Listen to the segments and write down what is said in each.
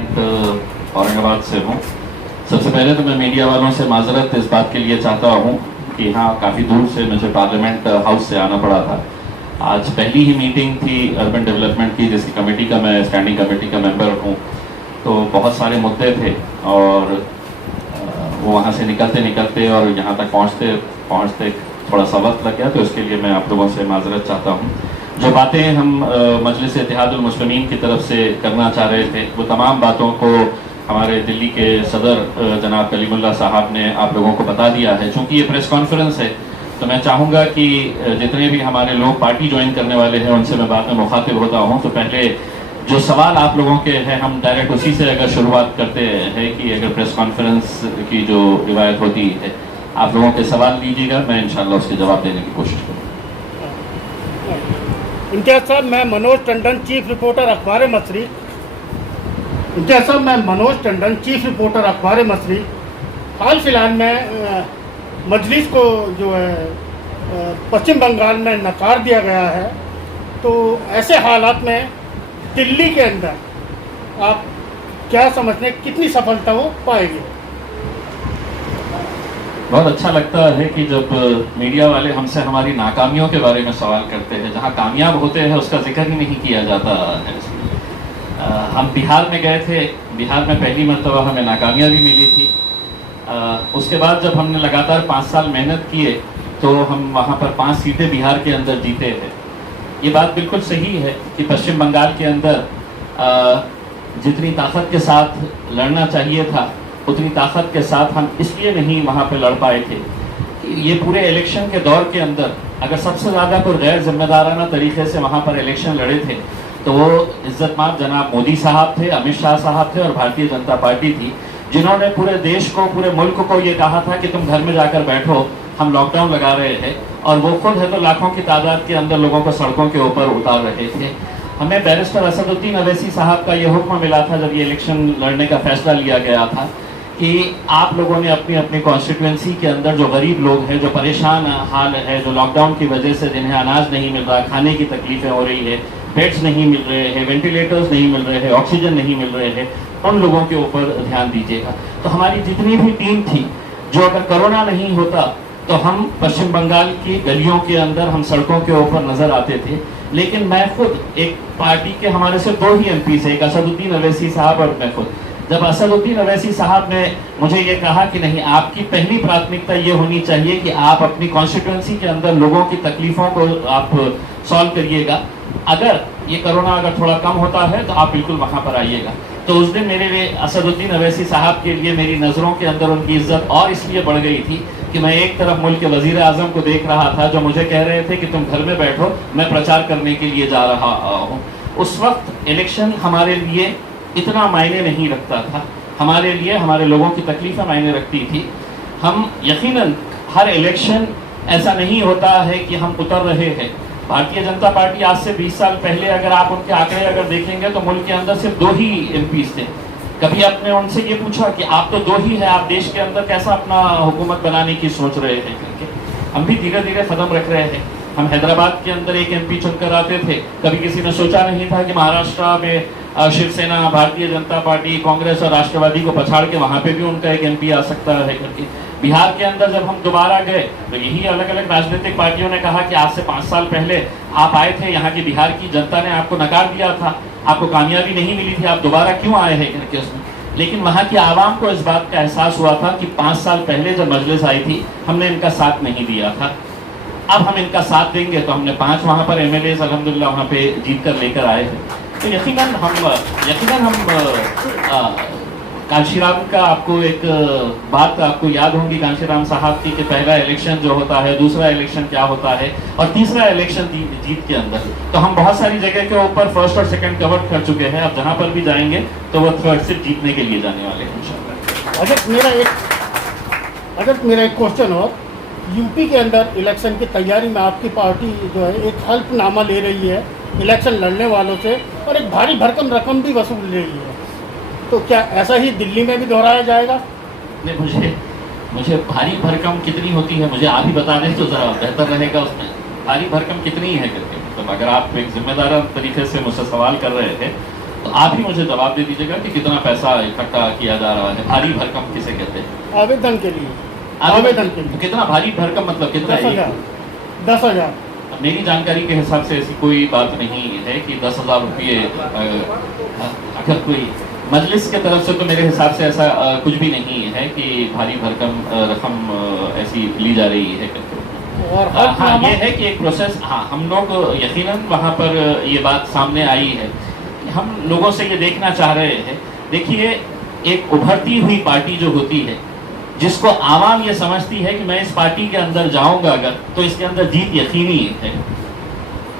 औरंगाबाद से हूँ। सबसे पहले तो मैं मीडिया वालों से माजरत इस बात के लिए चाहता हूँ कि हाँ, काफ़ी दूर से मुझे पार्लियामेंट हाउस से आना पड़ा था। आज पहली ही मीटिंग थी अर्बन डेवलपमेंट की, जिसकी कमेटी का मैं स्टैंडिंग कमेटी का मेंबर हूँ। तो बहुत सारे मुद्दे थे और वो वहाँ से निकलते निकलते और यहाँ तक पहुँचते पहुँचते थोड़ा सा वक्त लग गया, तो इसके लिए मैं आप लोगों से माजरत चाहता हूँ। जो बातें हम मजलिस इत्तेहादुल मुस्लिमीन की तरफ से करना चाह रहे थे, वो तमाम बातों को हमारे दिल्ली के सदर जनाब कलीमुल्लाह साहब ने आप लोगों को बता दिया है। चूँकि ये प्रेस कॉन्फ्रेंस है, तो मैं चाहूँगा कि जितने भी हमारे लोग पार्टी ज्वाइन करने वाले हैं उनसे मैं बाद में मुखातिब होता हूँ। तो पहले जो सवाल आप लोगों के हैं, हम डायरेक्ट उसी से अगर शुरुआत करते हैं कि अगर प्रेस कॉन्फ्रेंस की जो रिवायत होती है, आप लोगों के सवाल लीजिएगा, मैं इंशाल्लाह उसके जवाब देने की कोशिश करूँगा। इम्तियाज़ साहब, मैं मनोज टंडन, चीफ रिपोर्टर अखबार मसरी। इम्तियाज़ साहब, मैं मनोज टंडन, चीफ रिपोर्टर अखबार मसरी। हाल फिलहाल में मजलिस को जो है पश्चिम बंगाल में नकार दिया गया है, तो ऐसे हालात में दिल्ली के अंदर आप क्या समझते हैं, कितनी सफलता वो पाएगी? बहुत अच्छा लगता है कि जब मीडिया वाले हमसे हमारी नाकामियों के बारे में सवाल करते हैं। जहां कामयाब होते हैं उसका जिक्र ही नहीं किया जाता है। हम बिहार में गए थे, बिहार में पहली मरतबा हमें नाकामयाबी मिली थी। उसके बाद जब हमने लगातार 5 साल मेहनत किए तो हम वहां पर 5 सीटें बिहार के अंदर जीते हैं। ये बात बिल्कुल सही है कि पश्चिम बंगाल के अंदर जितनी ताकत के साथ लड़ना चाहिए था, उतनी ताकत के साथ हम इसलिए नहीं वहाँ पे लड़ पाए थे कि ये पूरे इलेक्शन के दौर के अंदर अगर सबसे ज़्यादा कोई गैर जिम्मेदाराना तरीके से वहाँ पर इलेक्शन लड़े थे तो वो इज्जतमाब जनाब मोदी साहब थे, अमित शाह साहब थे और भारतीय जनता पार्टी थी, जिन्होंने पूरे देश को, पूरे मुल्क को ये कहा था कि तुम घर में जाकर बैठो, हम लॉकडाउन लगा रहे हैं। और वो खुद है तो लाखों की तादाद के अंदर लोगों को सड़कों के ऊपर उतार रहे थे। हमें बैरिस्टर असदुद्दीन अवैसी साहब का ये हुक्म मिला था जब ये इलेक्शन लड़ने का फैसला लिया गया था कि आप लोगों ने अपनी अपनी कॉन्स्टिट्यूंसी के अंदर जो गरीब लोग हैं, जो परेशान हाल है, जो लॉकडाउन की वजह से जिन्हें अनाज नहीं मिल रहा, खाने की तकलीफें हो रही है, बेड्स नहीं मिल रहे हैं, वेंटिलेटर्स नहीं मिल रहे हैं, ऑक्सीजन नहीं मिल रहे हैं, उन लोगों के ऊपर ध्यान दीजिएगा। तो हमारी जितनी भी टीम थी, जो अगर कोरोना नहीं होता तो हम पश्चिम बंगाल की गलियों के अंदर, हम सड़कों के ऊपर नजर आते थे। लेकिन मैं खुद, एक पार्टी के हमारे से 2 ही एमपी थे, एक असदुद्दीन अवैसी साहब और मैं खुद, जब असदुद्दीन अवैसी साहब ने मुझे ये कहा कि नहीं, आपकी पहली प्राथमिकता ये होनी चाहिए कि आप अपनी कॉन्स्टिट्यूंसी के अंदर लोगों की तकलीफों को आप सॉल्व करिएगा, अगर ये कोरोना अगर थोड़ा कम होता है तो आप बिल्कुल वहाँ पर आइएगा। तो उस दिन मेरे लिए असदुद्दीन अवैसी साहब के लिए मेरी नज़रों के अंदर उनकी इज्जत और इसलिए बढ़ गई थी कि मैं एक तरफ मुल्क के वजीर आजम को देख रहा था जो मुझे कह रहे थे कि तुम घर में बैठो, मैं प्रचार करने के लिए जा रहा हूँ। उस वक्त इलेक्शन हमारे लिए इतना मायने नहीं रखता था, हमारे लिए हमारे लोगों की तकलीफें मायने रखती थी। हम यकीनन हर इलेक्शन ऐसा नहीं होता है कि हम उतर रहे हैं। भारतीय जनता पार्टी आज से 20 साल पहले अगर आप उनके आंकड़े अगर देखेंगे तो मुल्क के अंदर सिर्फ 2 ही एमपी थे। कभी आपने उनसे ये पूछा कि आप तो 2 ही है, आप देश के अंदर कैसा अपना हुकूमत बनाने की सोच रहे हैं करके? हम भी धीरे धीरे कदम रख रहे हैं। हम हैदराबाद के अंदर एक एमपी चुनकर आते थे, कभी किसी ने सोचा नहीं था कि महाराष्ट्र में शिवसेना, भारतीय जनता पार्टी, कांग्रेस और राष्ट्रवादी को पछाड़ के वहाँ पे भी उनका एक एमपी आ सकता है करके। बिहार के अंदर जब हम दोबारा गए तो यही अलग अलग राजनीतिक पार्टियों ने कहा कि आज से 5 साल पहले आप आए थे, यहाँ की बिहार की जनता ने आपको नकार दिया था, आपको कामयाबी नहीं मिली थी, आप दोबारा क्यों आए हैं करके उसमें। लेकिन वहाँ की आवाम को इस बात का एहसास हुआ था कि 5 साल पहले जब मजलिस आई थी हमने इनका साथ नहीं दिया था, अब हम इनका साथ देंगे। तो हमने 5 वहाँ पर एमएलए अल्हम्दुलिल्लाह वहाँ पे जीत कर लेकर आए हैं। तो यकीनन हम कांशीराम का आपको एक बात आपको याद होगी कांशीराम साहब की कि पहला इलेक्शन जो होता है, दूसरा इलेक्शन क्या होता है और तीसरा इलेक्शन जीत के अंदर। तो हम बहुत सारी जगह के ऊपर फर्स्ट और सेकंड कवर कर चुके हैं। अब जहाँ पर भी जाएंगे तो वो थर्ड से जीतने के लिए जाने वाले हैं इंशाल्लाह। अगर मेरा एक क्वेश्चन और, यूपी के अंदर इलेक्शन की तैयारी में आपकी पार्टी जो है एक हल्फनामा ले रही है इलेक्शन लड़ने वालों से और एक भारी भरकम रकम भी वसूल रही है, तो क्या ऐसा ही दिल्ली में भी दोहराया जाएगा? नहीं, मुझे भारी भरकम कितनी होती है मुझे आप ही बता दें तो ज़रा बेहतर रहेगा। उसमें भारी भरकम कितनी है करके, मतलब अगर आप एक जिम्मेदार तरीके से मुझसे सवाल कर रहे थे तो आप ही मुझे जवाब दे दीजिएगा कि कितना पैसा इकट्ठा किया जा रहा है। भारी भरकम किसे कहते हैं? आवेदन के लिए। आवेदन के लिए कितना भारी भरकम मतलब कितना? 10,000। 10,000। मेरी जानकारी के हिसाब से ऐसी कोई बात नहीं है कि 10,000 रुपये अगर कोई मजलिस के तरफ से, तो मेरे हिसाब से ऐसा कुछ भी नहीं है कि भारी भरकम रकम ऐसी ली जा रही है। और हाँ, ये है कि एक प्रोसेस, हाँ हम लोग यकीनन वहाँ पर ये बात सामने आई है कि हम लोगों से ये देखना चाह रहे हैं। देखिए, एक उभरती हुई पार्टी जो होती है, जिसको आवाम ये समझती है कि मैं इस पार्टी के अंदर जाऊंगा अगर, तो इसके अंदर जीत यकीनी है,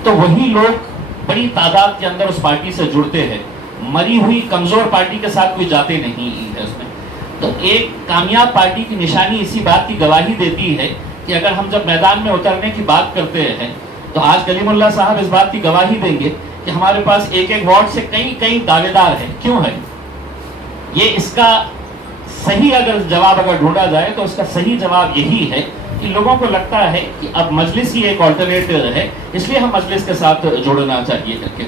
तो वही लोग बड़ी तादाद के अंदर उस पार्टी से जुड़ते हैं। मरी हुई कमजोर पार्टी के साथ कोई जाते नहीं है उसमें। तो एक कामयाब पार्टी की निशानी इसी बात की गवाही देती है कि अगर हम जब मैदान में उतरने की बात करते हैं, तो आज कलीमुल्लाह साहब इस बात की गवाही देंगे कि हमारे पास एक एक वार्ड से कई कई दावेदार हैं। क्यों है ये? इसका सही अगर जवाब अगर ढूंढा जाए तो उसका सही जवाब यही है कि लोगों को लगता है कि अब मजलिस ही एक ऑल्टरनेटिव है, इसलिए हम मजलिस के साथ जुड़ना चाहिए करके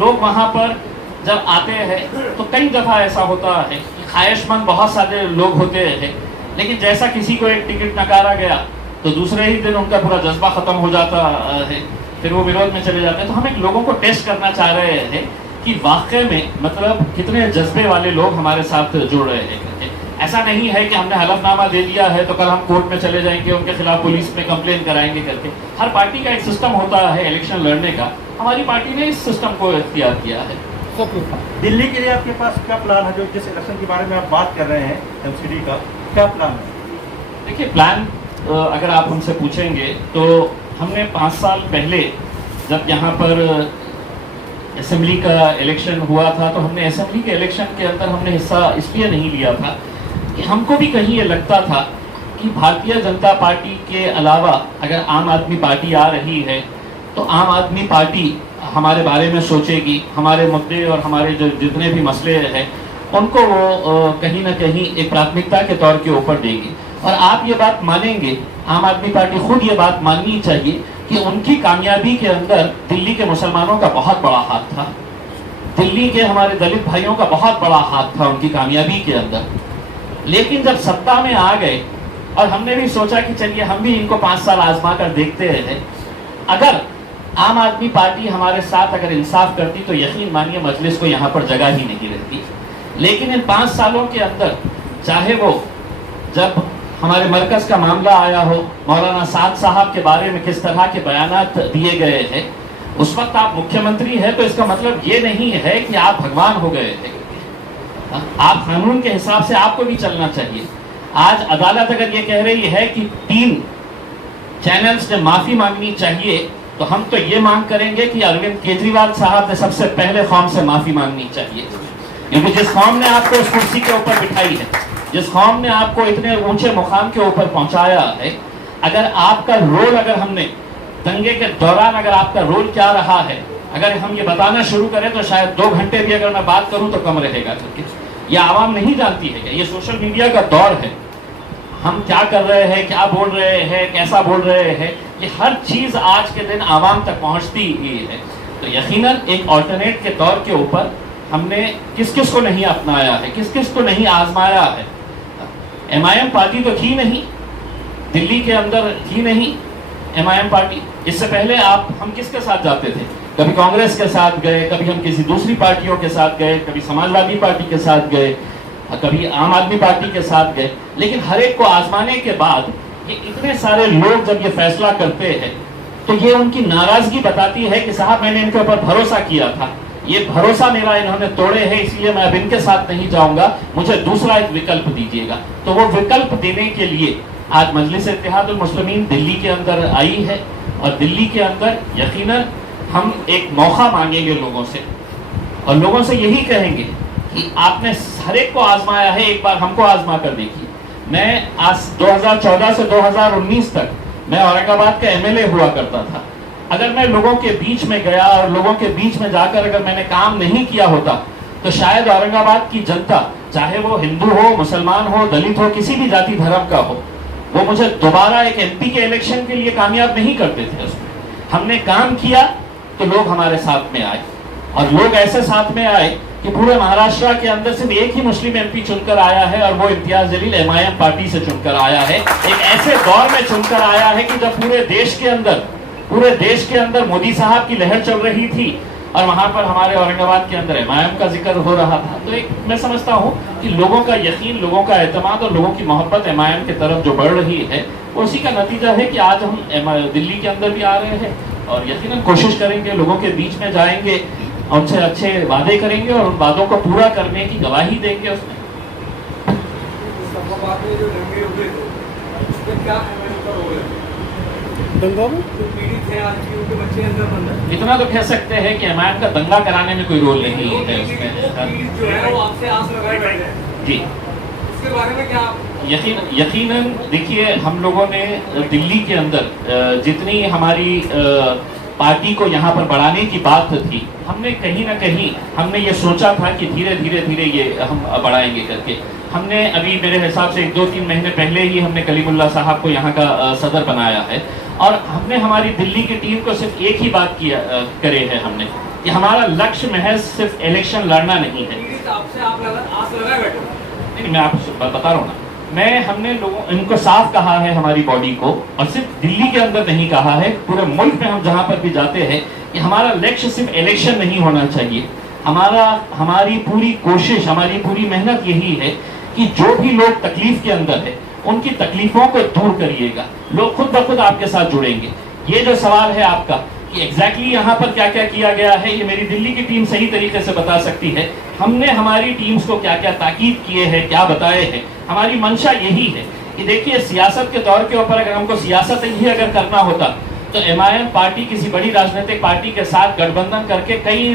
लोग वहां पर जब आते हैं। तो कई दफा ऐसा होता है कि ख्वाहिशमंद बहुत सारे लोग होते हैं, लेकिन जैसा किसी को एक टिकट नकारा गया तो दूसरे ही दिन उनका पूरा जज्बा खत्म हो जाता है, फिर वो विरोध में चले जाते हैं। तो हम एक लोगों को टेस्ट करना चाह रहे हैं कि वाकई में मतलब कितने जज्बे वाले लोग हमारे साथ जुड़ रहे हैं। ऐसा नहीं है कि हमने हलफनामा दे दिया है तो कल हम कोर्ट में चले जाएंगे, उनके खिलाफ पुलिस में कंप्लेन कराएंगे करके। हर पार्टी का एक सिस्टम होता है इलेक्शन लड़ने का। हमारी पार्टी ने इस सिस्टम को इख्तियार किया है। दिल्ली के लिए आपके पास क्या प्लान है? जो जिस इलेक्शन के बारे में आप बात कर रहे हैं एमसीडी का, क्या प्लान है? देखिए, प्लान अगर आप हमसे पूछेंगे तो हमने 5 साल पहले जब यहाँ पर असेंबली का इलेक्शन हुआ था, तो हमने असेंबली के इलेक्शन के अंदर हमने हिस्सा इसलिए नहीं लिया था कि हमको भी कहीं ये लगता था कि भारतीय जनता पार्टी के अलावा अगर आम आदमी पार्टी आ रही है तो आम आदमी पार्टी हमारे बारे में सोचेगी, हमारे मुद्दे और हमारे जो जितने भी मसले हैं उनको वो कहीं ना कहीं एक प्राथमिकता के तौर के ऊपर देगी। और आप ये बात मानेंगे, आम आदमी पार्टी खुद ये बात माननी चाहिए कि उनकी कामयाबी के अंदर दिल्ली के मुसलमानों का बहुत बड़ा हाथ था, दिल्ली के हमारे दलित भाइयों का बहुत बड़ा हाथ था उनकी कामयाबी के अंदर। लेकिन जब सत्ता में आ गए और हमने भी सोचा कि चलिए हम भी इनको 5 साल आजमा कर देखते हैं, अगर आम आदमी पार्टी हमारे साथ अगर इंसाफ करती तो यकीन मानिए मजलिस को यहाँ पर जगह ही नहीं रहती। लेकिन इन 5 सालों के अंदर, चाहे वो जब हमारे मरकज का मामला आया हो, मौलाना साद साहब के बारे में किस तरह के बयानात दिए गए हैं, उस वक्त आप मुख्यमंत्री हैं, तो इसका मतलब ये नहीं है कि आप भगवान हो गए थे। आप कानून के हिसाब से आपको भी चलना चाहिए। आज अदालत अगर ये कह रही है कि 3 चैनल्स ने माफी मांगनी चाहिए, तो हम तो ये मांग करेंगे कि अरविंद केजरीवाल साहब ने सबसे पहले कौम से माफी मांगनी चाहिए, क्योंकि जिस कौम ने आपको उस कुर्सी के ऊपर बिठाई है, जिस कौम ने आपको इतने ऊंचे मुकाम के ऊपर पहुंचाया है, अगर आपका रोल, अगर हमने दंगे के दौरान अगर आपका रोल क्या रहा है, अगर हम ये बताना शुरू करें तो शायद 2 घंटे भी अगर मैं बात करूं तो कम रहेगा, क्योंकि ये आवाम नहीं जानती है। ये सोशल मीडिया का दौर है, हम क्या कर रहे हैं, क्या बोल रहे हैं, कैसा बोल रहे हैं, ये हर चीज आज के दिन आवाम तक पहुंचती ही है। तो यकीनन एक ऑल्टरनेट के तौर के ऊपर हमने किस किस को नहीं अपनाया है, किस किस को नहीं आजमाया है। MIM पार्टी तो थी नहीं, दिल्ली के अंदर थी नहीं MIM पार्टी। इससे पहले हम किसके साथ जाते थे? कभी कांग्रेस के साथ गए, कभी हम किसी दूसरी पार्टियों के साथ गए, कभी समाजवादी पार्टी के साथ गए, कभी आम आदमी पार्टी के साथ गए। लेकिन हर एक को आजमाने के बाद ये इतने सारे लोग जब ये फैसला करते हैं तो ये उनकी नाराजगी बताती है कि साहब मैंने इनके ऊपर भरोसा किया था, ये भरोसा मेरा इन्होंने तोड़े है, इसलिए मैं अब इनके साथ नहीं जाऊंगा, मुझे दूसरा एक विकल्प दीजिएगा। तो वो विकल्प देने के लिए आज मजलिस इत्तेहादुल मुस्लिमीन दिल्ली के अंदर आई है, और दिल्ली के अंदर यकीनन हम एक मौका मांगेंगे लोगों से, और लोगों से यही कहेंगे कि आपने हर एक को आजमाया है, एक बार हमको आजमा कर देखिए। मैं आज 2014 से 2019 तक मैं औरंगाबाद का MLA हुआ करता था। अगर मैं लोगों के बीच में गया और लोगों के बीच में जाकर अगर मैंने काम नहीं किया होता तो शायद औरंगाबाद की जनता, चाहे वो हिंदू हो, मुसलमान हो, दलित हो, किसी भी जाति धर्म का हो, वो मुझे दोबारा एक MP के इलेक्शन के लिए कामयाब नहीं करते थे। उसमें हमने काम किया तो लोग हमारे साथ में आए, और लोग ऐसे साथ में आए कि पूरे महाराष्ट्र के अंदर सिर्फ एक ही मुस्लिम एमपी चुनकर आया है और वो इम्तियाज जलील एमआईएम पार्टी से चुनकर आया है। एक ऐसे दौर में चुनकर आया है कि जब पूरे देश के अंदर मोदी साहब की लहर चल रही थी और वहां पर हमारे औरंगाबाद के अंदर एमआईएम का जिक्र हो रहा था। तो एक मैं समझता हूं कि लोगों का यकीन, लोगों का एतमाद और लोगों की मोहब्बत एमआईएम की तरफ जो बढ़ रही है, उसी का नतीजा है कि आज हम दिल्ली के अंदर भी आ रहे हैं और यकीनन कोशिश करेंगे, लोगों के बीच में जाएंगे, उनसे अच्छे वादे करेंगे और उन वादों को पूरा करने की गवाही देंगे। उसमें इतना तो कह सकते हैं कि एमआईएम का दंगा कराने में कोई रोल नहीं है उसमें। जी, उसके बारे में क्या यकीनन देखिए, हम लोगों ने दिल्ली के अंदर जितनी हमारी पार्टी को यहाँ पर बढ़ाने की बात थी, हमने कहीं ना कहीं हमने ये सोचा था कि धीरे धीरे ये हम बढ़ाएंगे करके। हमने अभी मेरे हिसाब से 2-3 महीने पहले ही हमने कलीमुल्लाह साहब को यहाँ का सदर बनाया है और हमने हमारी दिल्ली की टीम को सिर्फ एक ही बात करे है हमने कि हमारा लक्ष्य महज सिर्फ इलेक्शन लड़ना नहीं है। नहीं, मैं आपको बता रहा हूँ ना, हमने लोगों इनको साफ कहा है हमारी बॉडी को, और सिर्फ दिल्ली के अंदर नहीं कहा है, पूरे मुल्क में हम जहां पर भी जाते हैं कि हमारा लक्ष्य सिर्फ इलेक्शन नहीं होना चाहिए। हमारी पूरी कोशिश, हमारी पूरी मेहनत यही है कि जो भी लोग तकलीफ के अंदर है उनकी तकलीफों को दूर करिएगा, लोग खुद ब खुद आपके साथ जुड़ेंगे। ये जो सवाल है आपका कि एग्जैक्टली यहाँ पर क्या क्या किया गया है, ये मेरी दिल्ली की टीम सही तरीके से बता सकती है। हमने हमारी टीम्स को क्या क्या ताकीद किए हैं, क्या बताए हैं। हमारी मंशा यही है कि देखिए, सियासत के तौर के ऊपर अगर हमको सियासत ही अगर करना होता तो एमआईएम पार्टी किसी बड़ी राजनीतिक पार्टी के साथ गठबंधन करके कई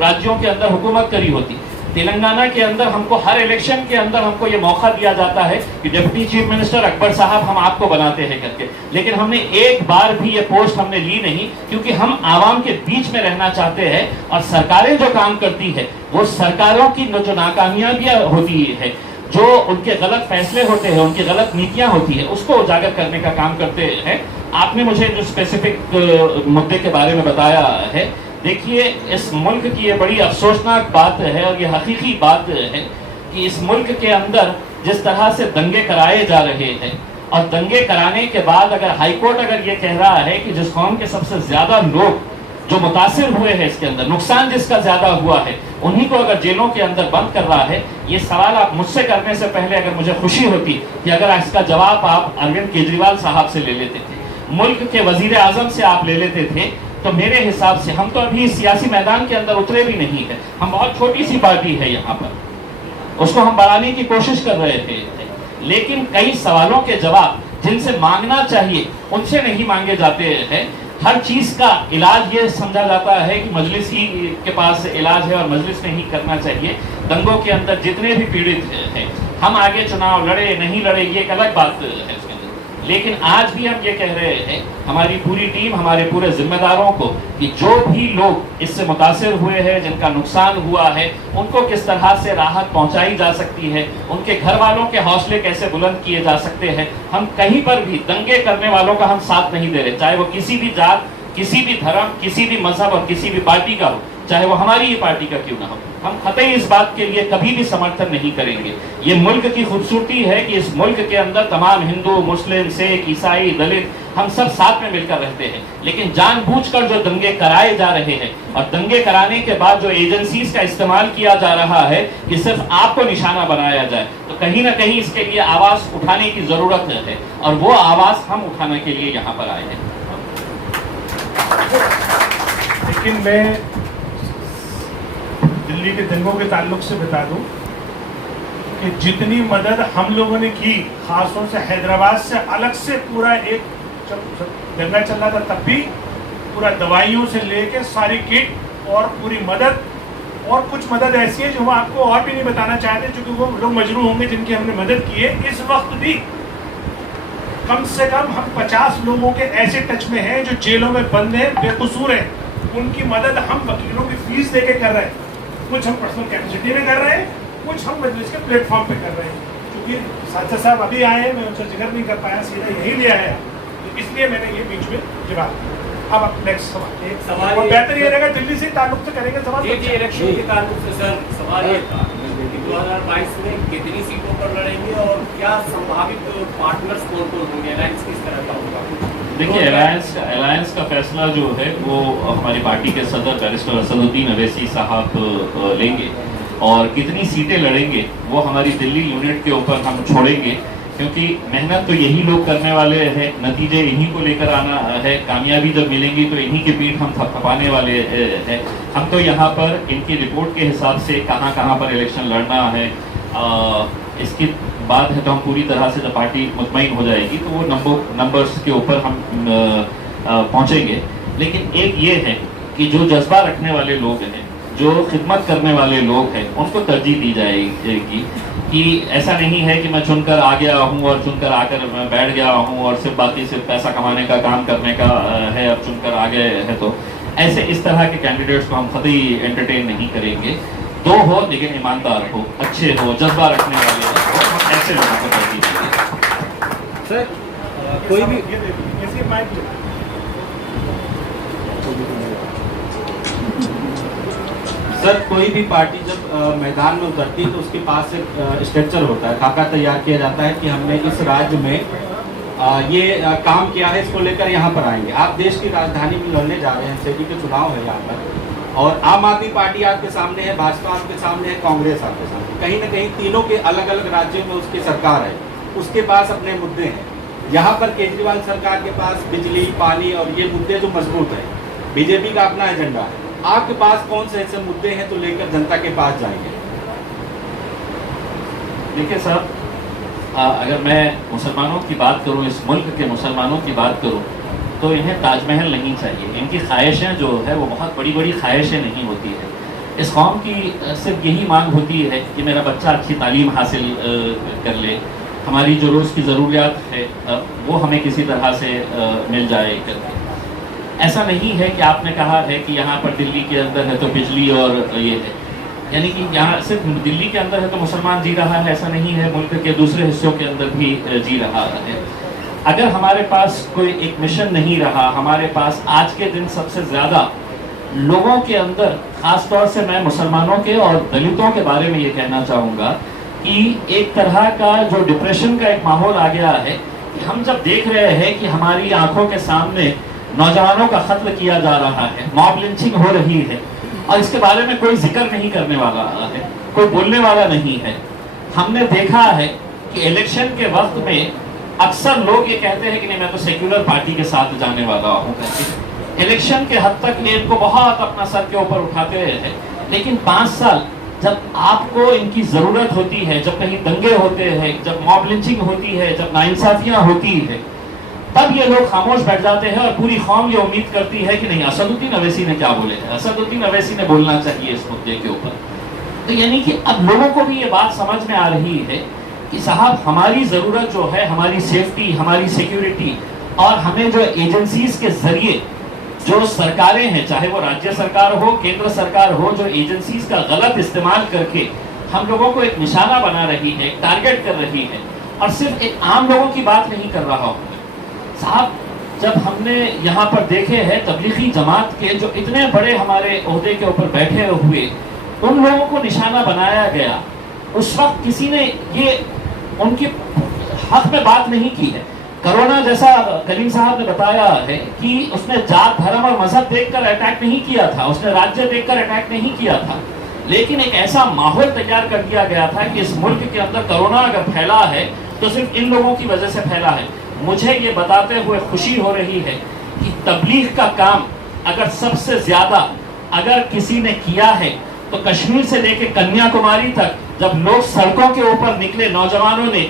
राज्यों के अंदर हुकूमत करी होती। तेलंगाना के अंदर हमको हर इलेक्शन के अंदर हमको ये मौका दिया जाता है कि डिप्टी चीफ मिनिस्टर अकबर साहब हम आपको बनाते हैं करके, लेकिन हमने एक बार भी ये पोस्ट हमने ली नहीं, क्योंकि हम आवाम के बीच में रहना चाहते हैं। और सरकारें जो काम करती है वो सरकारों की जो नाकामयाबियां होती है, जो उनके गलत फैसले होते हैं, उनकी गलत नीतियां होती है, उसको उजागर करने का काम करते हैं। आपने मुझे जो स्पेसिफिक मुद्दे के बारे में बताया है, देखिए, इस मुल्क की ये बड़ी अफसोसनाक बात है और ये हकीकी बात है कि इस मुल्क के अंदर जिस तरह से दंगे कराए जा रहे हैं, और दंगे कराने के बाद अगर हाईकोर्ट अगर ये कह रहा है कि जिस कौम के सबसे ज्यादा लोग जो मुतासिर हुए हैं, इसके अंदर नुकसान जिसका ज्यादा हुआ है, उन्हीं को अगर जेलों के अंदर बंद कर रहा है, ये सवाल आप मुझसे करने से पहले अगर मुझे खुशी होती कि अगर इसका जवाब आप अरविंद केजरीवाल साहब से ले लेते थे, मुल्क के वजीर आजम से आप ले लेते थे, तो मेरे हिसाब से हम तो अभी सियासी मैदान के अंदर उतरे भी नहीं है। हम बहुत छोटी सी पार्टी है यहाँ पर, उसको हम बढ़ाने की कोशिश कर रहे थे, लेकिन कई सवालों के जवाब जिनसे मांगना चाहिए उनसे नहीं मांगे जाते हैं। हर चीज का इलाज ये समझा जाता है कि मजलिस ही के पास इलाज है और मजलिस में ही करना चाहिए। दंगों के अंदर जितने भी पीड़ित हैं, हम आगे चुनाव लड़े नहीं लड़े ये एक अलग बात है, लेकिन आज भी हम ये कह रहे हैं, हमारी पूरी टीम, हमारे पूरे जिम्मेदारों को, कि जो भी लोग इससे मुतासिर हुए हैं, जिनका नुकसान हुआ है, उनको किस तरह से राहत पहुंचाई जा सकती है, उनके घर वालों के हौसले कैसे बुलंद किए जा सकते हैं। हम कहीं पर भी दंगे करने वालों का हम साथ नहीं दे रहे, चाहे वो किसी भी जात, किसी भी धर्म, किसी भी मजहब और किसी भी पार्टी का हो, चाहे वो हमारी ही पार्टी का क्यों ना हो। हम कतई इस बात के लिए कभी भी समर्थन नहीं करेंगे। ये मुल्क की खूबसूरती है कि इस मुल्क के अंदर तमाम हिंदू, मुस्लिम, सिख, ईसाई, दलित हम सब साथ में मिलकर रहते हैं, लेकिन जानबूझकर जो दंगे कराए जा रहे हैं और दंगे कराने के बाद जो एजेंसीज का इस्तेमाल किया जा रहा है कि सिर्फ आपको निशाना बनाया जाए, तो कहीं ना कहीं इसके लिए आवाज उठाने की जरूरत है और वो आवाज हम उठाने के लिए यहाँ पर आए हैं। लेकिन मैं दिल्ली के दंगों के ताल्लुक से बता दूं कि जितनी मदद हम लोगों ने की, खासतौर से हैदराबाद से अलग से पूरा एक दंगा चल रहा था, तब भी पूरा दवाइयों से लेके सारी किट और पूरी मदद, और कुछ मदद ऐसी है जो हम आपको और भी नहीं बताना चाहते, क्योंकि वो लोग मजरूह होंगे जिनकी हमने मदद की है। इस वक्त भी कम से कम हम 50 लोगों के ऐसे टच में हैं जो जेलों में बंद हैं, बेकसूर हैं, उनकी मदद हम वकीलों की फीस देके कर रहे हैं। कुछ हम पर्सनल कैपेसिटी में कर रहे हैं, कुछ हम मजलिस के प्लेटफॉर्म पे कर रहे हैं। क्योंकि साथी साहब अभी आए हैं, मैं उनसे जिक्र नहीं कर पाया, सीधा यही लिया है, तो इसलिए मैंने ये बीच में जवाब दिया। अब नेक्स्ट सवाल, एक सवाल और बेहतर ये रहेगा दिल्ली से ताल्लुक से करेंगे सवाल। इलेक्शन के ताल्लुक से सर सवाल ये था कि 2022 में कितनी सीटों पर लड़ेंगे और क्या संभावित पार्टनर्स कौन कौन होंगे, अलायंस किस तरह का होगा? देखिए, अलायंस का फैसला जो है वो हमारी पार्टी के सदर बैरिस्टर असदुद्दीन अवैसी साहब लेंगे, और कितनी सीटें लड़ेंगे वो हमारी दिल्ली यूनिट के ऊपर हम छोड़ेंगे, क्योंकि मेहनत तो यही लोग करने वाले हैं, नतीजे इन्हीं को लेकर आना है, कामयाबी जब मिलेंगी तो इन्हीं के पीठ हम थपथपाने वाले हैं। हम तो यहाँ पर इनकी रिपोर्ट के हिसाब से कहाँ कहाँ पर इलेक्शन लड़ना है, इसकी बात है तो हम पूरी तरह से जब पार्टी मुतमईन हो जाएगी तो वो नंबर्स के ऊपर हम पहुँचेंगे। लेकिन एक ये है कि जो जज्बा रखने वाले लोग हैं, जो खिदमत करने वाले लोग हैं, उनको तरजीह दी जाएगी कि ऐसा नहीं है कि मैं चुनकर आ गया हूँ और चुनकर आकर मैं बैठ गया हूँ और सिर्फ बाकी सिर्फ पैसा कमाने का काम करने का है, अब चुनकर आ गए हैं तो ऐसे इस तरह के कैंडिडेट्स को हम कतई एंटरटेन नहीं करेंगे। दो हो लेकिन ईमानदार हो, अच्छे हो, जज्बा रखने वाले हो, हम ऐसे लोगों को तरजीह देंगे। सर कोई भी ऐसे माइक सर कोई भी पार्टी जब मैदान में उतरती है तो उसके पास एक स्ट्रक्चर होता है, खाका तैयार किया जाता है कि हमने इस राज्य में ये काम किया है, इसको लेकर यहाँ पर आएंगे। आप देश की राजधानी में लड़ने जा रहे हैं, एमसीडी के चुनाव है यहाँ पर, और आम आदमी पार्टी आपके सामने है, भाजपा आपके सामने है, कांग्रेस आपके सामने, कहीं ना कहीं तीनों के अलग अलग राज्यों में उसकी सरकार है, उसके पास अपने मुद्दे हैं। यहाँ पर केजरीवाल सरकार के पास बिजली, पानी और ये मुद्दे जो मजबूत है, बीजेपी का अपना एजेंडा है। आपके पास कौन से ऐसे मुद्दे हैं तो लेकर जनता के पास जाएंगे? देखिए साहब, अगर मैं मुसलमानों की बात करूं, इस मुल्क के मुसलमानों की बात करूं, तो इन्हें ताजमहल नहीं चाहिए। इनकी ख्वाहिशें जो है वो बहुत बड़ी बड़ी ख्वाहिशें नहीं होती है। इस कौम की सिर्फ यही मांग होती है कि मेरा बच्चा अच्छी तालीम हासिल कर ले, हमारी जो रोज़ की ज़रूरियात है वो हमें किसी तरह से मिल जाए करके। ऐसा नहीं है कि आपने कहा है कि यहाँ पर दिल्ली के अंदर है तो बिजली और ये है, यानी कि यहाँ सिर्फ दिल्ली के अंदर है तो मुसलमान जी रहा है, ऐसा नहीं है, मुल्क के दूसरे हिस्सों के अंदर भी जी रहा है। अगर हमारे पास कोई एक मिशन नहीं रहा, हमारे पास आज के दिन सबसे ज़्यादा लोगों के अंदर, ख़ास तौर से मैं मुसलमानों के और दलितों के बारे में ये कहना चाहूँगा कि एक तरह का जो डिप्रेशन का एक माहौल आ गया है कि हम जब देख रहे हैं कि हमारी आंखों के सामने नौजवानों का कत्ल किया जा रहा है, मॉब लिंचिंग हो रही है, और इसके बारे में कोई जिक्र नहीं करने वाला है, कोई बोलने वाला नहीं है। हमने देखा है कि इलेक्शन के वक्त में अक्सर लोग ये कहते हैं कि नहीं मैं तो सेक्युलर पार्टी के साथ जाने वाला हूँ, इलेक्शन के हद तक ये इनको बहुत अपना सर के ऊपर उठाते हैं। लेकिन 5 साल जब आपको इनकी जरूरत होती है, जब कहीं दंगे होते हैं, जब मॉब लिंचिंग होती है, जब नाइंसाफियां होती है, तब ये लोग खामोश बैठ जाते हैं और पूरी कौम ये उम्मीद करती है कि नहीं असदुद्दीन अवैसी ने क्या बोले हैं, असदुद्दीन अवैसी ने बोलना चाहिए इस मुद्दे के ऊपर। तो यानी कि अब लोगों को भी ये बात समझ में आ रही है कि साहब हमारी ज़रूरत जो है, हमारी सेफ्टी, हमारी सिक्योरिटी, और हमें जो एजेंसीज के जरिए जो सरकारें हैं, चाहे वो राज्य सरकार हो, केंद्र सरकार हो, जो एजेंसीज का गलत इस्तेमाल करके हम लोगों को एक निशाना बना रही है, टारगेट कर रही है, और सिर्फ एक आम लोगों की बात नहीं कर रहा हूँ साहब। जब हमने यहाँ पर देखे हैं तबलीगी जमात के जो इतने बड़े हमारे ओहदे के ऊपर बैठे हुए, उन लोगों को निशाना बनाया गया, उस वक्त किसी ने ये उनकी हक में बात नहीं की है। कोरोना जैसा करीम साहब ने बताया है कि उसने जात, धर्म और मजहब देखकर अटैक नहीं किया था, उसने राज्य देखकर अटैक नहीं किया था, लेकिन एक ऐसा माहौल तैयार कर दिया गया था कि इस मुल्क के अंदर कोरोना अगर फैला है तो सिर्फ इन लोगों की वजह से फैला है। मुझे ये बताते हुए खुशी हो रही है कि तबलीग का काम अगर सबसे ज्यादा अगर किसी ने किया है तो कश्मीर से लेकर कन्याकुमारी तक, जब लोग सड़कों के ऊपर निकले, नौजवानों ने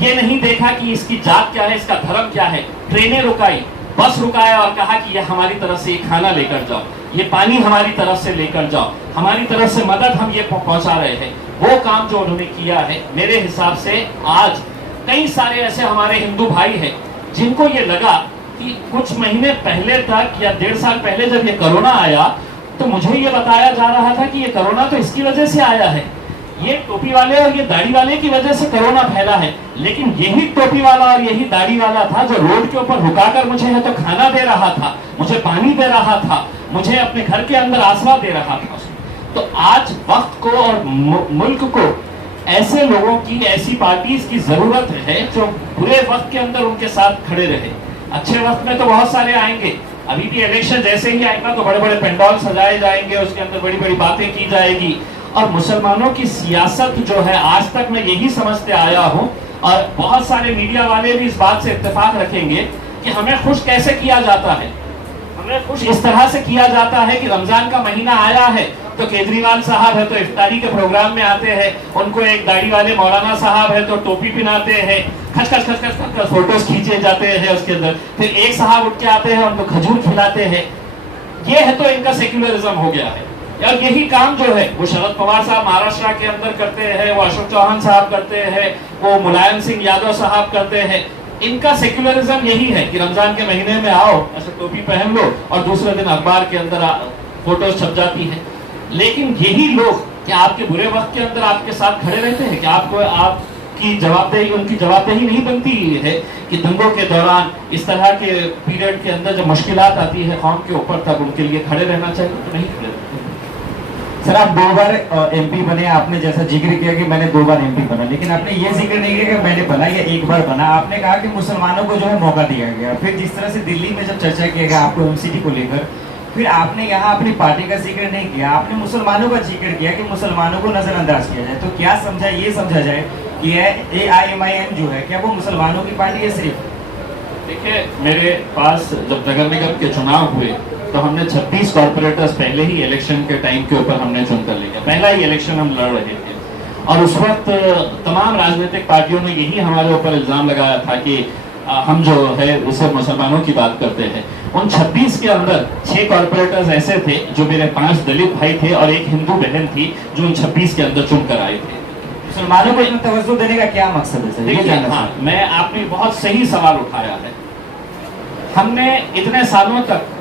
ये नहीं देखा कि इसकी जात क्या है, इसका धर्म क्या है, ट्रेनें रुकाई, बस रुकाया और कहा कि ये हमारी तरफ से ये खाना लेकर जाओ, ये पानी हमारी तरफ से लेकर जाओ, हमारी तरफ से मदद हम ये पहुंचा रहे हैं, वो काम जो उन्होंने किया है, मेरे हिसाब से आज कई सारे ऐसे हमारे हिंदू भाई हैं जिनको ये लगा कि कुछ महीने पहले तक या 1.5 साल पहले जब ये कोरोना आया तो मुझे ये बताया जा रहा था कि ये कोरोना तो इसकी वजह से आया है, ये टोपी वाले और ये दाढ़ी वाले की वजह से कोरोना फैला है। लेकिन यही टोपी वाला और यही दाढ़ी वाला था जो रोड के ऊपर रुकाकर मुझे है तो खाना दे रहा था, मुझे पानी दे रहा था, मुझे अपने घर के अंदर आसरा दे रहा था। तो आज वक्त को और मुल्क को ऐसे लोगों की, ऐसी पार्टीज की जरूरत है जो बुरे वक्त के अंदर उनके साथ खड़े रहे। अच्छे वक्त में तो बहुत सारे आएंगे, अभी भी इलेक्शन जैसे ही आएगा तो बड़े बड़े पेंडॉल सजाए जाएंगे, उसके अंदर बड़ी बड़ी बातें की जाएगी। और मुसलमानों की सियासत जो है, आज तक मैं यही समझते आया हूं और बहुत सारे मीडिया वाले भी इस बात से इत्तेफाक रखेंगे कि हमें खुश कैसे किया जाता है। हमें खुश इस तरह से किया जाता है कि रमजान का महीना आया है तो केजरीवाल साहब है तो इफ्तारी के प्रोग्राम में आते हैं, उनको एक दाढ़ी वाले मौलाना साहब है तो टोपी पहनाते हैं, खच खच खच खच खच फोटोज खींचे जाते हैं उसके अंदर, फिर एक साहब उठ के आते हैं उनको खजूर खिलाते हैं। ये है तो इनका सेक्युलरिज्म हो गया है। और यही काम जो है वो शरद पवार साहब महाराष्ट्र के अंदर करते हैं, वो अशोक चौहान साहब करते हैं, वो मुलायम सिंह यादव साहब करते हैं। इनका सेक्युलरिज्म यही है कि रमजान के महीने में आओ, ऐसे टोपी पहन लो और दूसरे दिन अखबार के अंदर फोटोज छप जाती है। लेकिन यही लोग क्या आपके बुरे वक्त के अंदर आपके साथ खड़े रहते हैं? क्या आपको आपकी जवाबदेही, उनकी जवाबदेही नहीं बनती है कि दंगों के दौरान, इस तरह के पीरियड के अंदर जब मुश्किलात आती है कौम के ऊपर, तब उनके लिए खड़े रहना चाहिए? तो नहीं खड़े रहते। सर, आप 2 बार एमपी बने, आपने जैसा जिक्र किया कि मैंने 2 बार एमपी बना, लेकिन आपने ये जिक्र नहीं किया कि मैंने बना या 1 बार बना। आपने कहा कि मुसलमानों को जो है मौका दिया गया। फिर जिस तरह से दिल्ली में जब चर्चा किया गया आपको एमसीडी को लेकर, फिर आपने यहाँ अपनी पार्टी का जिक्र नहीं किया, आपने मुसलमानों का जिक्र किया कि मुसलमानों को नजरअंदाज किया जाए। तो क्या समझा, ये समझा जाए कि AIMIM जो है क्या वो मुसलमानों की पार्टी है सिर्फ? देखिए, मेरे पास जब नगर निगम के चुनाव हुए तो हमने 26 कॉर्पोरेटर्स पहले ही इलेक्शन के टाइम के ऊपर हमने चुनकर लिया। पहला ही इलेक्शन हम लड़ रहे थे और उस वक्त तमाम राजनीतिक पार्टियों ने यही हमारे ऊपर इल्जाम लगाया था कि हम जो है उसे मुसलमानों की बात करते हैं। उन 26 के अंदर 6 कॉर्पोरेटर्स ऐसे थे जो मेरे 5 दलित भाई थे और एक हिंदू बहन थी जो उन 26 के अंदर चुनकर आए थे। मुसलमानों को इतना तवज्जो देने का क्या मकसद है? देखिए, हाँ, आपने बहुत सही सवाल उठाया है। हमने इतने सालों तक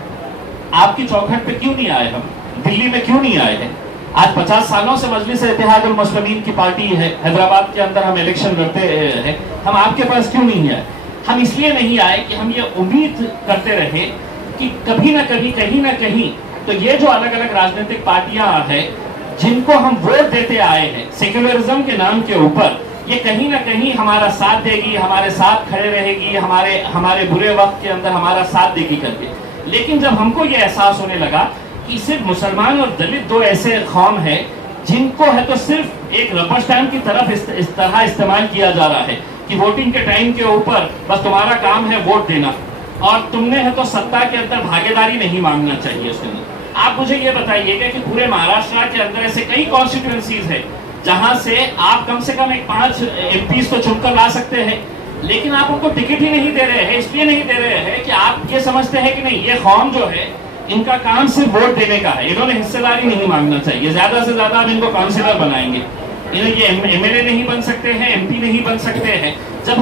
आपकी चौखट पे क्यों नहीं आए? हम दिल्ली में क्यों नहीं आए हैं? आज 50 सालों से मजलिस इत्तेहादुल मुस्लिमीन की पार्टी है, हैदराबाद के अंदर हम इलेक्शन लड़ते हैं, हम आपके पास क्यों नहीं आए? हम इसलिए नहीं आए कि हम ये उम्मीद करते रहे कि कभी ना कभी, कहीं ना कहीं, तो ये जो अलग अलग राजनीतिक पार्टियां हैं जिनको हम वोट देते आए हैं सेक्युलरिज्म के नाम के ऊपर, ये कहीं ना कहीं हमारा साथ देगी, हमारे साथ खड़े रहेगी, हमारे बुरे वक्त के अंदर हमारा साथ देगी करके। लेकिन जब हमको ये एहसास होने लगा कि सिर्फ मुसलमान और दलित 2 ऐसे कौम है जिनको है तो सिर्फ एक रबर स्टैम्प की तरफ इस तरह इस्तेमाल किया जा रहा है कि वोटिंग के टाइम के ऊपर बस तुम्हारा काम है वोट देना और तुमने है तो सत्ता के अंदर भागीदारी नहीं मांगना चाहिए उसके अंदर। आप मुझे ये बताइएगा कि पूरे महाराष्ट्र के अंदर ऐसे कई कॉन्स्टिट्यूएंसीज है जहां से आप कम से कम 5 MPs को चुनकर ला सकते हैं, लेकिन आप उनको टिकट ही नहीं दे रहे हैं। इसलिए नहीं दे रहे हैं कि आप ये समझते हैं कि नहीं, ये कौम जो है इनका काम सिर्फ वोट देने का है, इन्होंने हिस्सेदारी नहीं मांगना चाहिए, ज्यादा से ज्यादा हम इनको काउंसिलर बनाएंगे, इन्हें ये MLA नहीं बन सकते हैं, MP नहीं बन सकते हैं। जब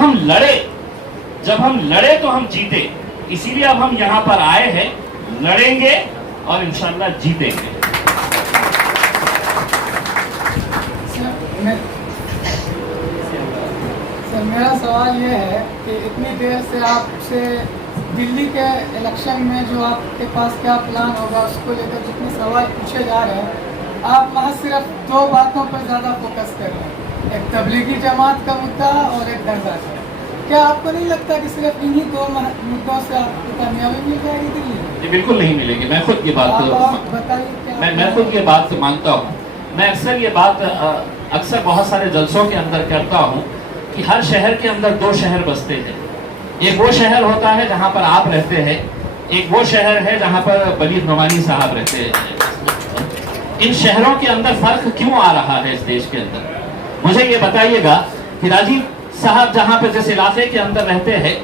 हम लड़े तो हम जीते, इसीलिए अब हम यहाँ पर आए हैं, लड़ेंगे और इंशाल्लाह जीतेंगे। सर, मेरा सवाल ये है कि इतनी देर से आपसे दिल्ली के इलेक्शन में जो आपके पास क्या प्लान होगा उसको लेकर जितने सवाल पूछे जा रहे हैं, आप वहाँ सिर्फ 2 बातों पर ज़्यादा फोकस कर रहे हैं, एक तबलीगी जमात का मुद्दा और एक दंगा का। क्या आपको नहीं लगता कि सिर्फ इन्हीं 2 मुद्दों से आपको कामयाबी मिल जाएगी दिल्ली में? ये बिल्कुल नहीं मिलेगी। मैं खुद ये बात बताइए। मैं खुद ये बात मानता हूँ। मैं अक्सर ये बात अक्सर बहुत सारे जलसों के अंदर करता हूँ कि हर शहर के अंदर 2 शहर बसते हैं। एक वो शहर होता है जहाँ पर आप रहते हैं, एक वो शहर है जहाँ पर बलीग नोमानी साहब रहते हैं। इन शहरों के अंदर फर्क क्यों आ रहा है इस देश के अंदर? मुझे ये बताइएगा कि राजीव साहब जहाँ पर जिस इलाके के अंदर रहते हैं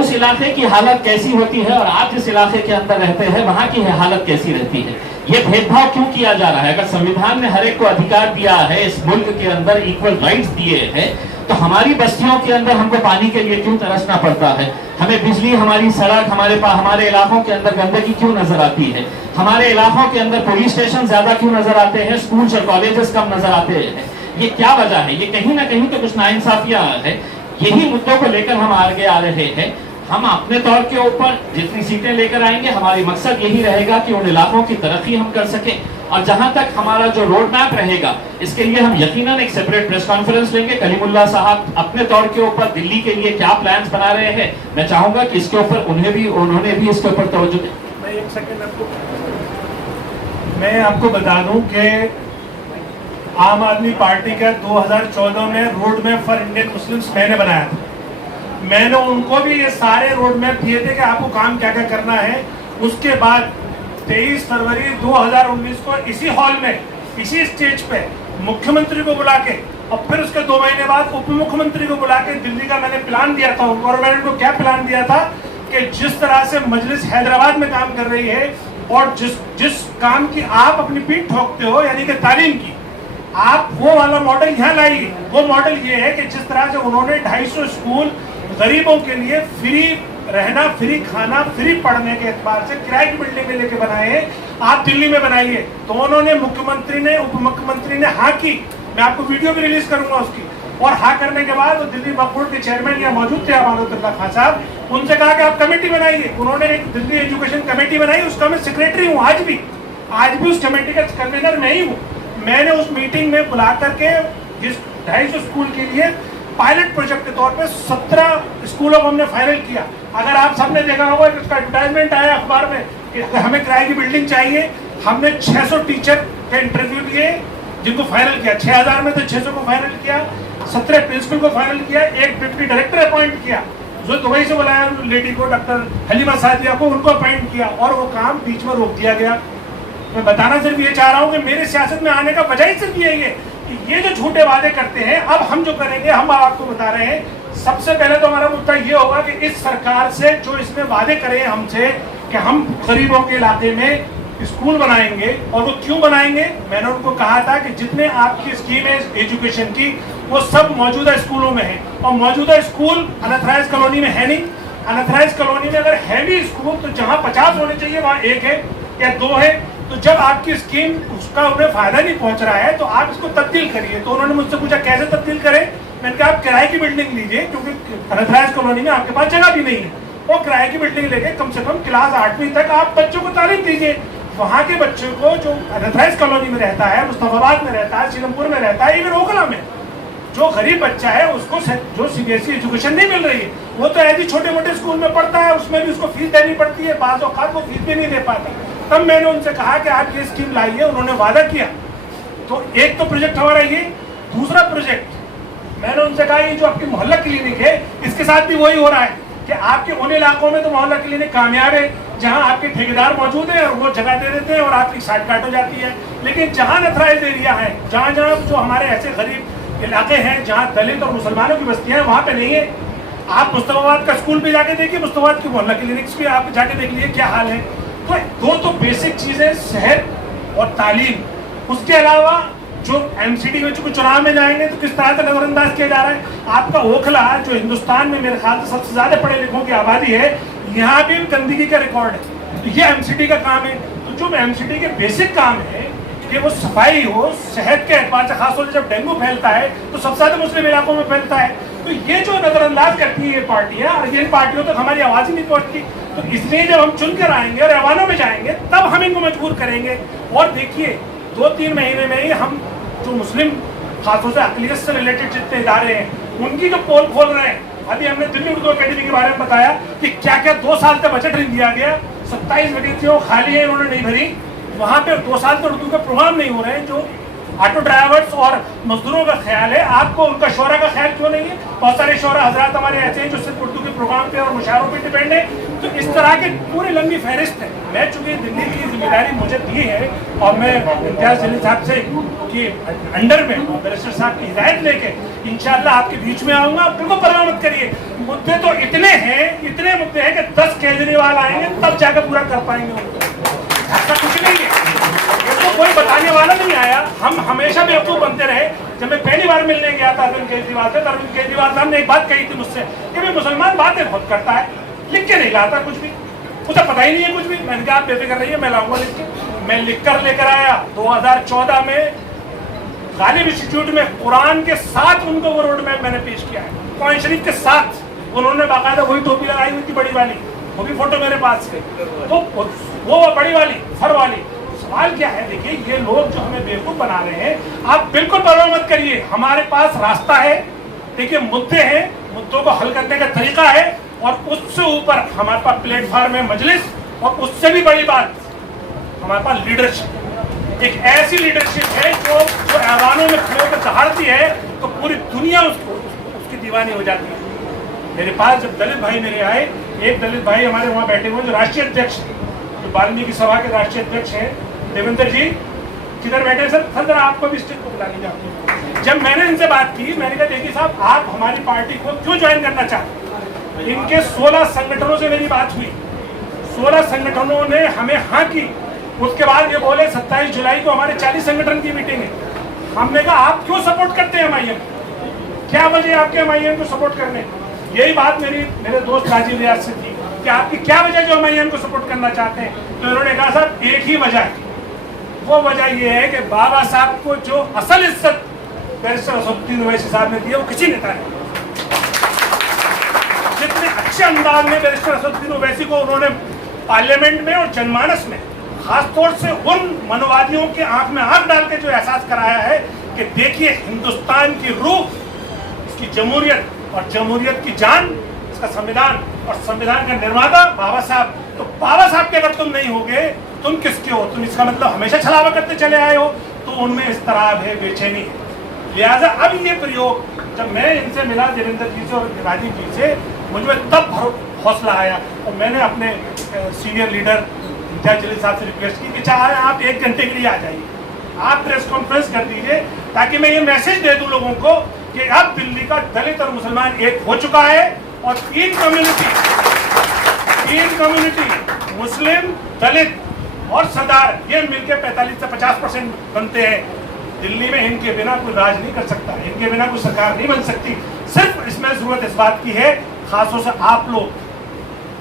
उस इलाके की हालत कैसी होती है और आप जिस इलाके के अंदर रहते हैं वहाँ की हालत कैसी रहती है? ये भेदभाव क्यों किया जा रहा है? अगर संविधान ने हर एक को अधिकार दिया है, इस मुल्क के अंदर इक्वल राइट्स दिए हैं, तो हमारी बस्तियों के अंदर हमको पानी के लिए क्यों तरसना पड़ता है? हमें बिजली, हमारी सड़क, हमारे इलाकों के अंदर गंदगी क्यों नजर आती है? हमारे इलाकों के अंदर पुलिस स्टेशन ज्यादा क्यों नजर आते हैं, स्कूल और कॉलेजेस कम नजर आते हैं? ये क्या वजह है? ये कहीं ना कहीं तो कुछ नाइंसाफियां है। यही मुद्दों को लेकर हम आगे आ रहे हैं। हम अपने तौर के ऊपर जितनी सीटें लेकर आएंगे, हमारी मकसद यही रहेगा कि उन इलाकों की तरक्की हम कर सके और जहां तक हमारा जो रोड मैप रहेगा, इसके लिए हम यकीनन एक सेपरेट प्रेस कॉन्फ्रेंस लेंगे। कलीमुल्लाह साहब अपने तौर के ऊपर दिल्ली के लिए क्या प्लान्स बना रहे हैं, मैं चाहूंगा कि इसके ऊपर उन्होंने भी इसके ऊपर तवज्जो दें। मैं एक सेकंड मैं आपको बता दूं कि आम आदमी पार्टी का 2014 में road map for Indian Muslims मैंने बनाया था। मैंने उनको भी ये सारे रोड मैप दिए थे कि आपको काम क्या क्या करना है। उसके बाद 23 फरवरी 2019 को इसी हॉल में, इसी स्टेज पे मुख्यमंत्री को बुला के और फिर उसके 2 महीने बाद उप मुख्यमंत्री को बुला के दिल्ली का मैंने प्लान दिया था। और मैंने उनको क्या प्लान दिया था कि जिस तरह से मजलिस हैदराबाद में काम कर रही है और जिस काम की आप अपनी पीठ ठोकते हो, यानी कि तालीम की, आप वो वाला मॉडल यहाँ लाइए। वो मॉडल ये है कि जिस तरह से उन्होंने 250 स्कूल गरीबों के लिए फ्री रहना, फ्री खाना, फ्री पढ़ने के एतबार से किराए की बिल्डिंग में लेके बनाए हैं, आप दिल्ली में बनाइए। तो उन्होंने, मुख्यमंत्री ने, उप मुख्यमंत्री ने हाँ की। मैं आपको वीडियो भी रिलीज करूंगा उसकी। और हाँ करने के बाद वो दिल्ली वक्फ बोर्ड के चेयरमैन यहाँ मौजूद थे अमानतुल्लाह खान साहब, उनसे कहा कि आप कमेटी बनाइए। उन्होंने एक दिल्ली एजुकेशन कमेटी बनाई, उसका मैं सेक्रेटरी हूँ आज भी उस कमेटी का कन्वीनर मैं ही हूँ। मैंने उस मीटिंग में बुला करके जिस 250 स्कूल के लिए पायलट प्रोजेक्ट के तौर पे 17 स्कूलों को हमने फाइनल किया। अगर आप सबने देखा होगा कि उसका एडवर्टाइजमेंट आया अखबार में कि हमें किराए की बिल्डिंग चाहिए, हमने 600 टीचर के इंटरव्यू लिए जिनको फाइनल किया। 6000 में से 600 को फाइनल किया, 17 प्रिंसिपल को फाइनल किया, एक डिप्टी डायरेक्टर अपॉइंट किया जो दुबई से बुलाया लेडी को, डॉक्टर हलीमा सादिया को, उनको अपॉइंट किया और वो काम बीच में रोक दिया गया। मैं बताना सिर्फ ये चाह रहा हूँ कि मेरे सियासत में आने का वजह ही सिर्फ यही है कि ये जो झूठे वादे करते हैं, अब हम जो करेंगे, हम आपको बता रहे हैं। सबसे पहले तो हमारा मुद्दा ये होगा कि इस सरकार से जो इसने वादे करे हैं हमसे कि हम गरीबों के इलाके में स्कूल बनाएंगे, और वो क्यों बनाएंगे, मैंने उनको कहा था कि जितने आपकी स्कीम है एजुकेशन की वो सब मौजूदा स्कूलों में है, और मौजूदा स्कूल अनथराइज कॉलोनी में है नहीं। अनथराइज कॉलोनी में अगर है भी स्कूल तो जहाँ 50 होने चाहिए वहाँ 1 है या 2 है। तो जब आपकी स्कीम उसका उन्हें फायदा नहीं पहुंच रहा है तो आप इसको तब्दील करिए। तो उन्होंने मुझसे पूछा कैसे तब्दील करें, मैंने कहा आप किराए की बिल्डिंग लीजिए, क्योंकि अनथराइज कॉलोनी में आपके पास जगह भी नहीं है। और किराए की बिल्डिंग लेके कम से कम क्लास 8वीं तक आप बच्चों को तालीम दीजिए। वहाँ के बच्चों को जो अनथराइज कॉलोनी में रहता है, मुस्तफाबाद में रहता है, सीलमपुर में रहता है, इवन ओखला में, जो गरीब बच्चा है उसको जो सीबीएसई एजुकेशन नहीं मिल रही है, वो तो ऐसी छोटे मोटे स्कूल में पढ़ता है, उसमें भी उसको फीस देनी पड़ती है, बाज़ औक़ात वो फीस भी नहीं दे पाता। तब मैंने उनसे कहा कि आप ये स्कीम लाइए, उन्होंने वादा किया। तो एक तो प्रोजेक्ट हमारा ये, दूसरा प्रोजेक्ट मैंने उनसे कहा ये जो आपकी मोहल्ला क्लिनिक है, इसके साथ भी वही हो रहा है कि आपके उन इलाकों में तो मोहल्ला क्लिनिक कामयाब है जहां आपके ठेकेदार मौजूद है और वो जगह दे देते हैं और आपकी साइड काट हो जाती है। लेकिन जहां अनथराइज्ड एरिया है, जहां जहां जो हमारे ऐसे गरीब इलाके हैं जहां दलित और मुसलमानों की बस्तियां हैं, वहां पे नहीं है। आप मुस्तफाबाद का स्कूल भी जाके देखिए, मुस्तफाबाद की मोहल्ला क्लिनिक्स भी आप जाके देख लीजिए क्या हाल है। तो दो तो बेसिक चीजें, सेहत और तालीम। उसके अलावा जो एमसीडी में जो चुनाव में जाएंगे तो किस तरह से नजरअंदाज किया जा रहा है। आपका ओखला जो हिंदुस्तान में मेरे ख्याल से सबसे ज्यादा पढ़े लिखों की आबादी है, यहाँ भी गंदगी का रिकॉर्ड है। तो ये एमसीडी का काम है। तो जो एमसीडी के बेसिक काम है कि वो सफाई हो, सेहत के एतबार से, खासतौर से जब डेंगू फैलता है तो सबसे ज्यादा मुस्लिम इलाकों में फैलता है। तो ये जो नजरअंदाज करती है ये पार्टियां, और इन पार्टियों तक हमारी आवाज ही नहीं पहुंचती। तो इसलिए जब हम चुन कर आएंगे और ऐवानों में जाएंगे तब हम इनको मजबूर करेंगे। और देखिए 2-3 महीने में ही हम जो मुस्लिम खासतौर से अक़लियत से रिलेटेड जितने इदारे हैं उनकी जो पोल खोल रहे हैं। अभी हमने दिल्ली उर्दू अकेडमी के बारे में बताया कि क्या क्या 2 साल का बजट नहीं दिया गया, 27 वैकेंसियां खाली है, उन्होंने नहीं भरी। वहाँ पे 2 साल से उर्दू के प्रोग्राम नहीं हो रहे हैं। जो ऑटो ड्राइवर्स और मजदूरों का ख्याल है, आपको उनका शोरा का ख्याल क्यों नहीं है? बहुत सारे शोरा हजरात हमारे ऐसे हैं जो सिर्फ उर्दू के प्रोग्राम पे और मुशायरों पे डिपेंड है। तो इस तरह के पूरी लंबी फहरिस्त है। मैं चूंकि दिल्ली की जिम्मेदारी मुझे दी है और मैं इम्तियाज जलील साहब से कि अंडर में बैरिस्टर साहब की हिदायत लेके इंशाल्लाह आपके बीच में आऊंगा। बिल्कुल परवाह मत करिए। मुद्दे तो इतने हैं, इतने मुद्दे हैं कि 10 केजरीवाल आएंगे तब जाकर पूरा कर पाएंगे उनको। ऐसा कुछ नहीं है, ये तो कोई बताने वाला नहीं आया। हम हमेशा बेवकूफ बनते रहे। जब मैं पहली बार मिलने गया था अरविंद केजरीवाल से, तो अरविंद केजरीवाल साहब ने एक बात कही थी मुझसे कि भाई मुसलमान बातें बहुत करता है, लिख के नहीं लाता कुछ भी, मुझे पता ही नहीं है कुछ भी। मैंने कहा आप बेफिक्र रहिए, मैं लाऊंगा लिख के। मैं लिख कर लेकर आया। 2014 में गालिब इंस्टीट्यूट में कुरान के साथ उनको वो रोड मैप मैंने पेश किया है, कुरान शरीफ के साथ। उन्होंने बाकायदा वही टोपी लगाई हुई थी बड़ी वाली, वो भी फोटो मेरे पास है। तो वो बड़ी वाली फर वाली सवाल क्या है, देखिए ये लोग जो हमें बेवकूफ बना रहे हैं, आप बिल्कुल परवाह मत करिए, हमारे पास रास्ता है। देखिए मुद्दे हैं, मुद्दों को हल करने का तरीका है, और उससे ऊपर हमारे पास प्लेटफॉर्म है मजलिस, और उससे भी बड़ी बात हमारे पास लीडरशिप, एक ऐसी लीडरशिप है जो ऐवानों में खड़े होकर दहाड़ती है तो पूरी दुनिया उसकी दीवानी हो जाती है। मेरे पास जब दलित भाई मेरे आए, एक दलित भाई हमारे वहाँ बैठे हुए जो राष्ट्रीय अध्यक्ष, जो वाल्मीकि सभा के राष्ट्रीय अध्यक्ष हैं, देवेंद्र जी किधर बैठे सर, जरा आपको भी स्टेज को बुला लीजिए आपको। जब मैंने इनसे बात की, मैंने कहा देखिए साहब, आप हमारी पार्टी को क्यों ज्वाइन करना चाहते हैं? इनके 16 संगठनों से मेरी बात हुई, 16 संगठनों ने हमें हाँ की। उसके बाद ये बोले 27 जुलाई को हमारे 40 संगठन की मीटिंग है। हमने कहा आप क्यों सपोर्ट करते हैं एमआईएम, क्या वजह है आपके एमआईएम को सपोर्ट करने? यही बात मेरे दोस्त राजीव रियाज से थी कि आपकी क्या वजह जो एमआईएम को सपोर्ट करना चाहते हैं? तो उन्होंने कहा साहब एक ही वजह है, वो वजह ये है कि बाबा साहब को जो असल इज्जत बैरिस्टर असदुद्दीन ओवैसी साहब ने दी है वो किसी नेता ने, जितने अच्छे अंदाज में बैरिस्टर असदुद्दीन ओवैसी को उन्होंने पार्लियामेंट में और जनमानस में खासतौर से उन मनोवादियों के आंख में आंख डाल के जो एहसास कराया है कि देखिए हिंदुस्तान की रूह, इसकी जमहूरियत, और जमहूरियत की जान इसका संविधान, और संविधान का निर्माता बाबा साहब। तो बाबा साहब के अगर तुम नहीं होगे, तुम किसके हो? तुम इसका मतलब हमेशा छलावा करते चले आए हो, तो उनमें इस्तराब है, बेचैनी है। लिहाजा अब ये प्रयोग, जब मैं इनसे मिला देवेंद्र जी से और राजीव जी से, मुझे तब हौसला आया, और मैंने अपने सीनियर लीडर जज साहब से रिक्वेस्ट की कि चाहे आप 1 घंटे के लिए आ जाइए, आप प्रेस कॉन्फ्रेंस कर दीजिए, ताकि मैं ये मैसेज दे दूं लोगों को कि अब दिल्ली का दलित और मुसलमान एक हो चुका है, और तीन कम्युनिटी मुस्लिम, दलित और सरदार, ये मिलकर 45 से 50% बनते हैं। दिल्ली में इनके बिना कोई राज नहीं कर सकता, इनके बिना कोई सरकार नहीं बन सकती। सिर्फ इसमें जरूरत इस बात की है, खासतौर से आप लोग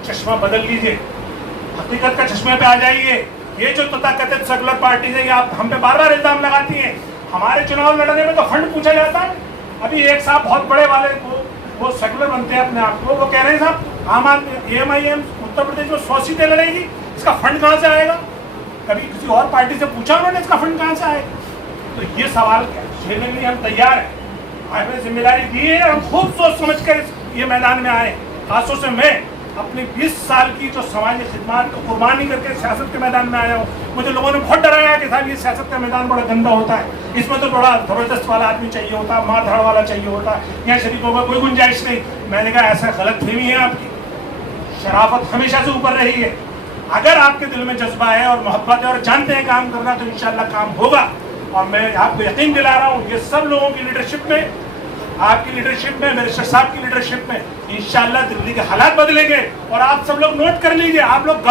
चश्मा बदल लीजिए, हकीकत का चश्मे पे आ जाइए। ये जो तथाकथित सेकुलर पार्टी है, ये आप हम पे बार-बार इल्जाम लगाती हैं। हमारे चुनाव लड़ने में तो फंड पूछा जाता है। अभी एक साहब बहुत बड़े वाले वो सेकुलर बनते हैं अपने आप को, वो कह रहे हैं साहब आम आदमी एमआईएम उत्तर प्रदेश में 100 सीटें लड़ेगी, इसका फंड कहाँ से आएगा? कभी किसी और पार्टी से पूछा उन्होंने इसका फंड कहाँ से आएगा? तो ये सवाल झेलने के लिए हम तैयार हैं, हमें जिम्मेदारी दी है, हम खूब सोच समझ कर ये मैदान में आए। खासतौर से मैं अपनी 20 साल की जो समाजी खिदमत को कुर्बानी करके सियासत के मैदान में आया हूँ। मुझे लोगों ने बहुत डराया कि साहब ये सियासत का मैदान बड़ा गंदा होता है, इसमें तो बड़ा जबरदस्त वाला आदमी चाहिए होता है, मार धाड़ वाला चाहिए होता है, यहाँ शरीफों का कोई गुंजाइश नहीं। मैंने कहा ऐसा गलत फहमी है आपकी, शराफत हमेशा से ऊपर रही है। अगर आपके दिल में जज्बा है और मोहब्बत है और जानते हैं काम करना, तो इंशाल्लाह काम होगा। और मैं आपको यकीन दिला रहा हूँ, ये सब लोगों की लीडरशिप में, आपकी लीडरशिप में, बैरिस्टर साहब की लीडरशिप में इंशाल्लाह दिल्ली के हालात बदलेंगे। और आप सब लोग नोट कर लीजिए, आप लोग